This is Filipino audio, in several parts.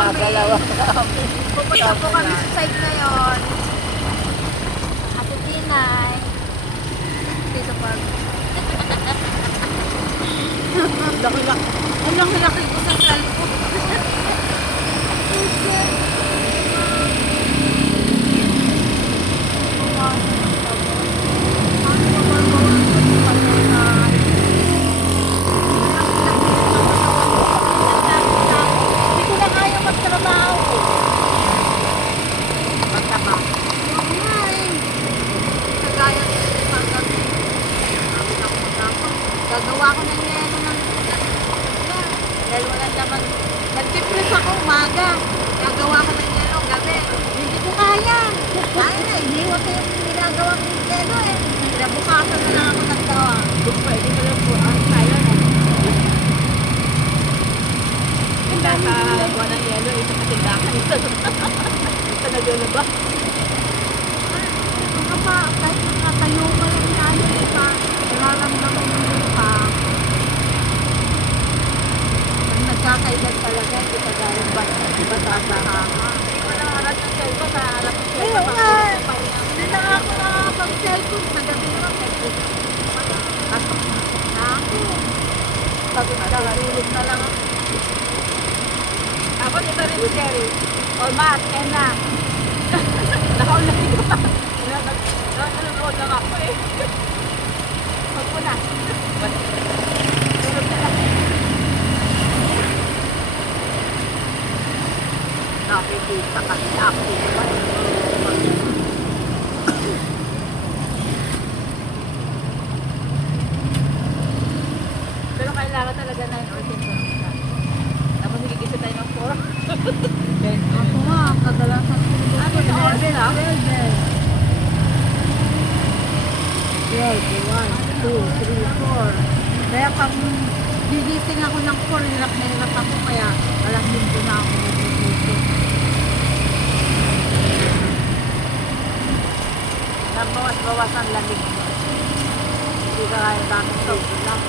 Gumagalaw. Pupunta po kami sa site ngayon. Ate Tinay. Dito pa. Ang laki ko sa cellphone. Hindi ko na kaya magtrabaho. Magtrabaho. Kagaya ng paggabi. Gagawa ko ng yelo ng dahil wala naman. Nag-depress ako umaga. Gagawa ko ng yelo gabi. Hindi ko kaya. Kaya na, hindi ko yung ginagawa ko ng yelo eh. Kinabukasan na lang ako nagtawa. Pwede ko lang po ang kaya na. Hindi sa gawa ng yelo, ito sa tindahan. Ito naglulaba. Kahit nakatayo ka lang tayo, pa, nararamdaman mo yung pa. Pag nagkakaedad talaga, hindi ka gano'n ba? Iba tataha ka. Hindi ko na harap ng cellphone, sa harap ng Ayun cellphone. nga. Hindi na nga ako nakakapag-cellphone. Sa gabi naman, pasok na ako. Pagod na, natulog na lang ako. Ako dito rin si Jerry. O Matt, Enna. Nakaulay ko pa. Nanonood lang ako eh. Huwag mo na. Tulog na lang. Nakikita kasi ako. Pero kailangan talaga 9 or 10 pa lang. Tapos nagigisa tayo ng 4. Ako nga, kadalasan ko. Ano yung order ah? 12, 1, 2, 3, 4. Kaya pag gigising ako ng 4, hirap na hirap ako. Kaya alas 5 na ako nagigising. Bawas ang lamig mo. Hindi ka kaya dami sobrang lang.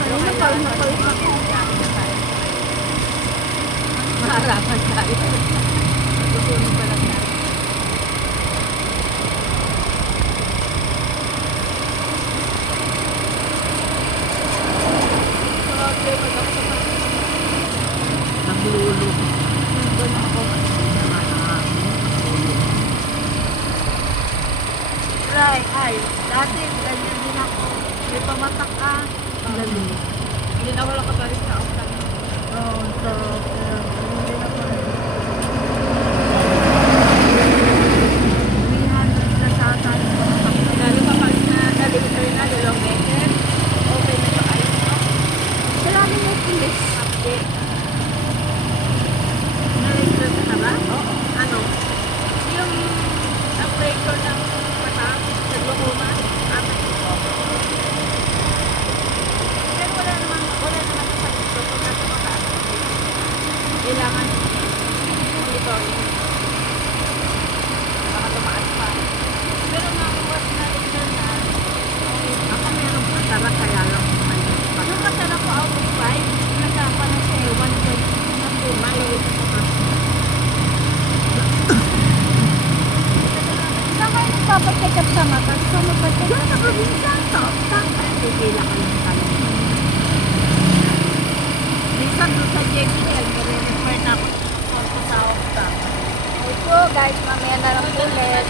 Pero kailangan na rin maharapan tayo. Tutunin pa lang natin. Okay, Naglulog. Nandun ako. Ay, dati ganyan din ako. May pamatak ka. Dali. Hindi na wala kapalit na ako kanina. Oo, so, hindi na po. 300 na sa atin. Lalo pa pag na-deliver na, 2 meter. Okay na sa kayo. Marami na English. Update. Na-register ka na ba? Oo. Ano? Yung operator ng mata sa glaucoma, pero wala naman sa dito kung nasa mataas. Kailangan monitoring. Baka tumaas pa. Pero once na return na, Ako meron pa tara kaya lang kumain. yung kasara ko out of 5, nagkapa na siya 1.2 na po, maliit na pa. Saan kayo nagpapacheck up sa mata? Gusto mo pa-check up? Sa probinsya. Saan kayo? Pipila ka lang sa loob. Minsan doon sa JBL, nire-refer na ako sa hospital. Ito guys, mamaya na lang ulit.